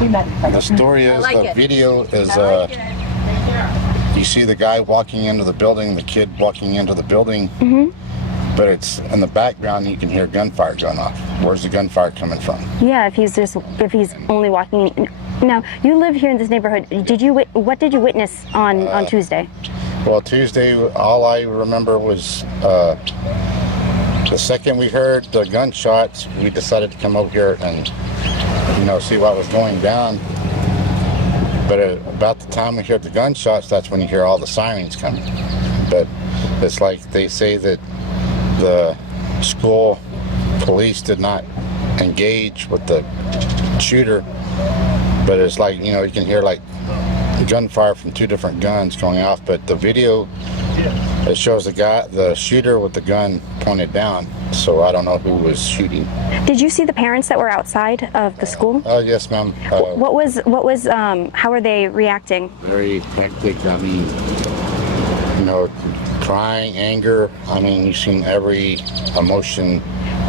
The story is, the video is, you see the guy walking into the building, the kid walking into the building, but it's in the background. You can hear gunfire going off. Where's the gunfire coming from? Yeah, if he's only walking in. Now, you live here in this neighborhood. What did you witness on Tuesday? Well, Tuesday, all I remember was the second we heard the gunshots, we decided to come over here and, see what was going down. But about the time we heard the gunshots, that's when you hear all the sirens coming. But it's like they say that the school police did not engage with the shooter, but it's like, you can hear like gunfire from two different guns going off. But the video, it shows the shooter with the gun pointed down, so I don't know who was shooting. Did you see the parents that were outside of the school? Yes, ma'am. How are they reacting? Very hectic. I mean, crying, anger. I mean, you've seen every emotion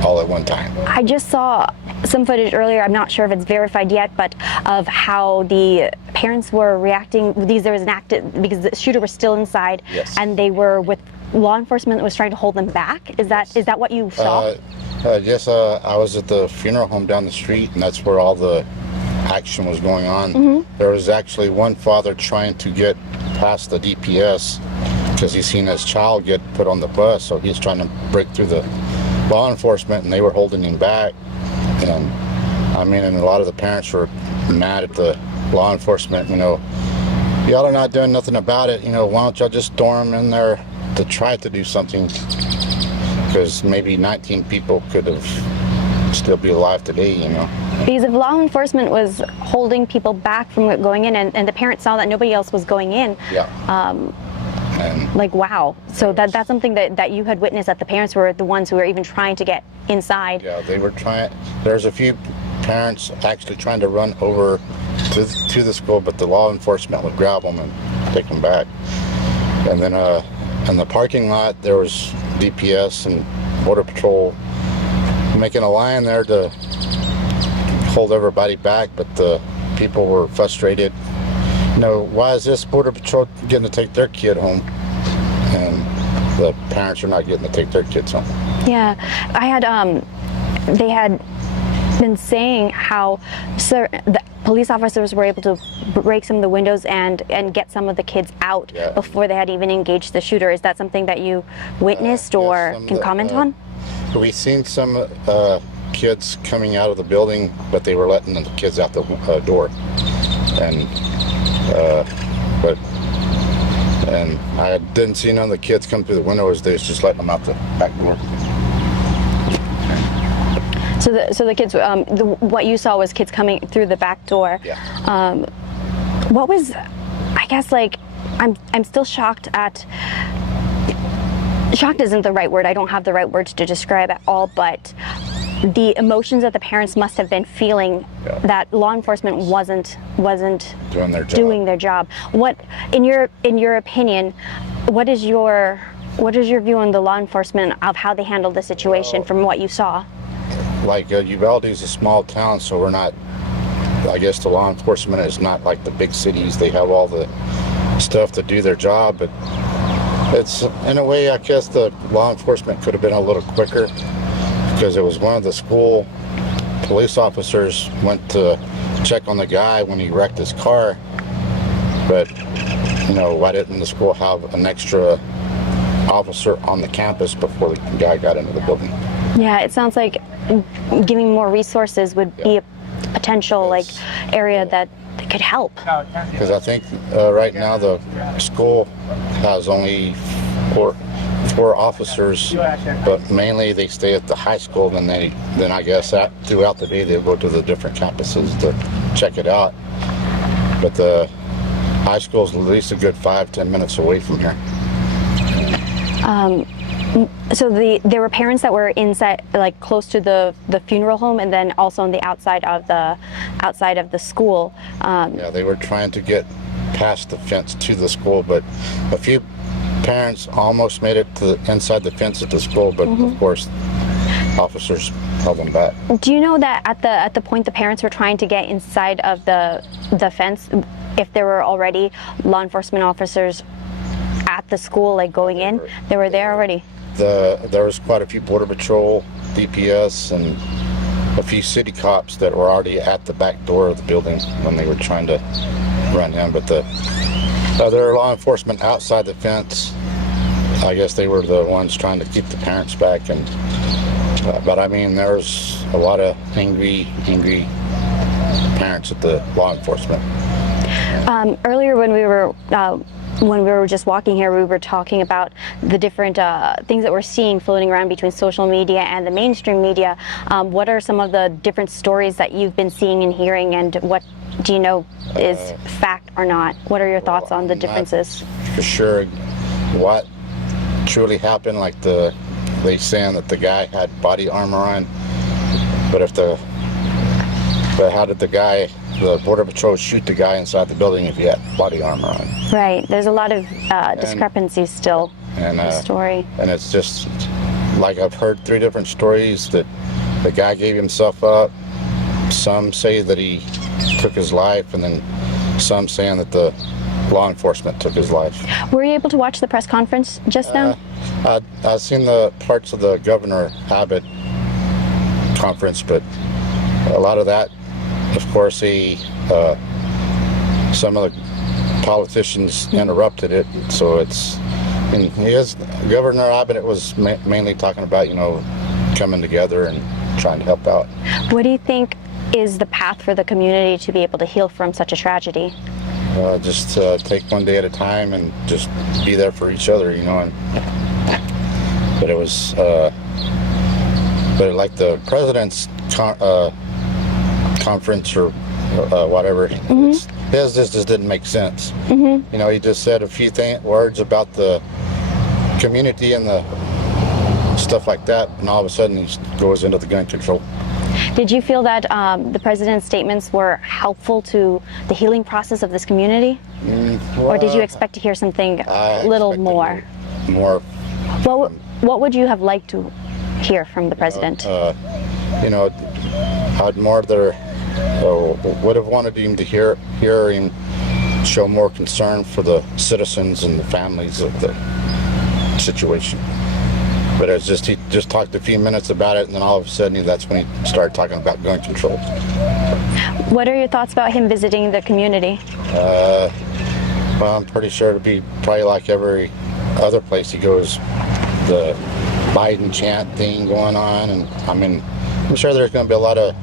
all at one time. I just saw some footage earlier, I'm not sure if it's verified yet, but of how the parents were reacting. There was an because the shooter was still inside, yes, and they were with law enforcement that was trying to hold them back. Is that what you saw? Yes, I was at the funeral home down the street, and that's where all the action was going on. There was actually one father trying to get past the DPS because he's seen his child get put on the bus, so he's trying to break through the law enforcement, and they were holding him back. And I mean, and a lot of the parents were mad at the law enforcement. Y'all are not doing nothing about it. Why don't y'all just storm in there to try to do something? Because maybe 19 people could have still be alive today. Because if law enforcement was holding people back from going in, and the parents saw that nobody else was going in, wow. So that's something that you had witnessed, that the parents were the ones who were even trying to get inside. Yeah, they were trying. There's a few parents actually trying to run over to the school, but the law enforcement would grab them and take them back. And then in the parking lot, there was DPS and Border Patrol making a line there to hold everybody back, but the people were frustrated. Why is this Border Patrol getting to take their kid home, and the parents are not getting to take their kids home? Yeah, they had been saying how the police officers were able to break some of the windows and get some of the kids out before they had even engaged the shooter. Is that something that you witnessed or can comment on? We've seen some kids coming out of the building, but they were letting the kids out the door, and I didn't see none of the kids come through the windows. They was just letting them out the back door. So the kids, what you saw was kids coming through the back door. Yeah. What was, I guess, like, I'm still shocked at. Shocked isn't the right word. I don't have the right words to describe at all, but the emotions that the parents must have been feeling, that law enforcement wasn't doing their job. What, in your opinion, what is your view on the law enforcement of how they handled the situation from what you saw? Like Uvalde is a small town, so we're not. I guess the law enforcement is not like the big cities. They have all the stuff to do their job, but it's, in a way, I guess the law enforcement could have been a little quicker, because it was one of the school police officers went to check on the guy when he wrecked his car. But why didn't the school have an extra officer on the campus before the guy got into the building? Yeah, it sounds like giving more resources would be a potential area that could help. Because I think right now the school has only four officers, but mainly they stay at the high school, and then I guess throughout the day they'll go to the different campuses to check it out. But the high school is at least a good 5-10 minutes away from here. So there were parents that were inside, like close to the funeral home, and then also on the outside of the school. Yeah, they were trying to get past the fence to the school, but a few parents almost made it to inside the fence at the school, but of course officers held them back. Do you know that at the point the parents were trying to get inside of the fence, if there were already law enforcement officers at the school, like going in? They were there already? There was quite a few Border Patrol, DPS, and a few city cops that were already at the back door of the building when they were trying to run in. But the other law enforcement outside the fence, I guess they were the ones trying to keep the parents back. And but I mean, there's a lot of angry parents at the law enforcement. Earlier when we were just walking here, we were talking about the different things that we're seeing floating around between social media and the mainstream media. What are some of the different stories that you've been seeing and hearing, and what do you know is fact or not? What are your thoughts on the differences? For sure, what truly happened, like they saying that the guy had body armor on, but how did the Border Patrol shoot the guy inside the building if he had body armor on? Right. There's a lot of discrepancies still in the story. And it's just like I've heard 3 different stories that the guy gave himself up. Some say that he took his life, and then some saying that the law enforcement took his life. Were you able to watch the press conference just now? I've seen the parts of the Governor Abbott conference, but a lot of that, of course, some of the politicians interrupted it, so Governor Abbott was mainly talking about, coming together and trying to help out. What do you think is the path for the community to be able to heal from such a tragedy? Just take one day at a time and just be there for each other, but it was, but like the president's conference or whatever, his just didn't make sense. He just said a few words about the community and the stuff like that, and all of a sudden he goes into the gun control. Did you feel that the president's statements were helpful to the healing process of this community? Or did you expect to hear something a little more? What would you have liked to hear from the president? I'd would have wanted him to hear him show more concern for the citizens and the families of the situation. But it's just, he just talked a few minutes about it, and then all of a sudden that's when he started talking about gun control. What are your thoughts about him visiting the community? Well, I'm pretty sure it'll be probably like every other place he goes, the Biden chant thing going on, and I'm sure there's going to be a lot of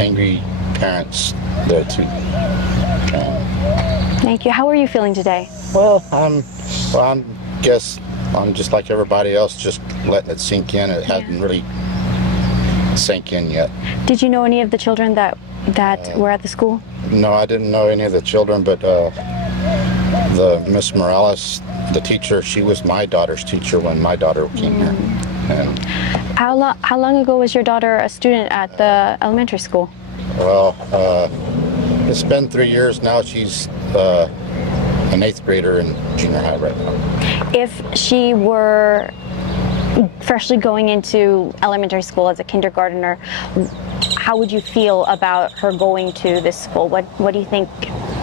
angry parents there too. Thank you. How are you feeling today? Well, I'm just like everybody else, just letting it sink in. It hasn't really sank in yet. Did you know any of the children that were at the school? No, I didn't know any of the children, but the Miss Morales, the teacher, she was my daughter's teacher when my daughter came here. And how long ago was your daughter a student at the elementary school? Well, it's been 3 years now. She's an 8th grader in junior high right now. If she were freshly going into elementary school as a kindergartner, how would you feel about her going to this school? What do you think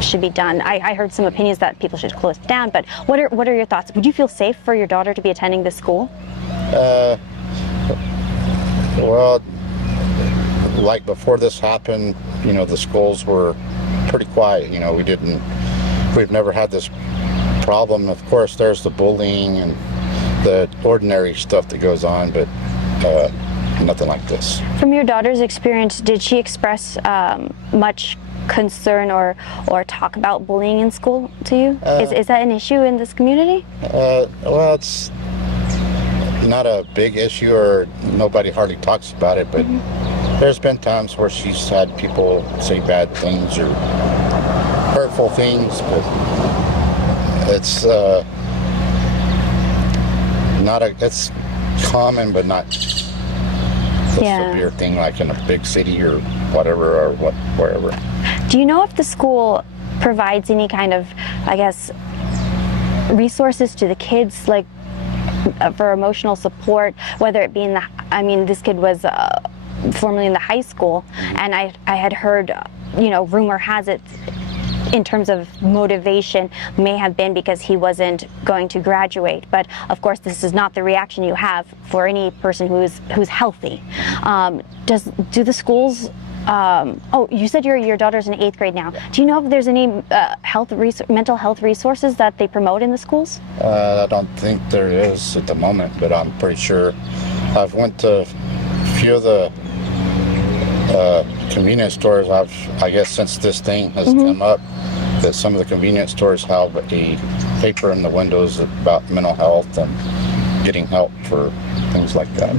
should be done? I heard some opinions that people should close it down, but what are your thoughts? Would you feel safe for your daughter to be attending this school? Well, like before this happened, the schools were pretty quiet. We've never had this problem. Of course, there's the bullying and the ordinary stuff that goes on, but nothing like this. From your daughter's experience, did she express much concern or talk about bullying in school to you? Is that an issue in this community? Well, it's not a big issue, or nobody hardly talks about it, but there's been times where she's had people say bad things or hurtful things, but it's it's common, but not a severe thing like in a big city or whatever, or wherever. Do you know if the school provides any kind of, resources to the kids, like for emotional support, whether it be in the I mean, this kid was formerly in the high school, and I had heard, rumor has it, in terms of motivation, may have been because he wasn't going to graduate. But of course, this is not the reaction you have for any person who's healthy. Do the schools? You said your daughter's in 8th grade now. Do you know if there's any mental health resources that they promote in the schools? I don't think there is at the moment, but I'm pretty sure. I've went to a few of the convenience stores. I guess since this thing has come up, that some of the convenience stores have a paper in the windows about mental health and getting help for things like that.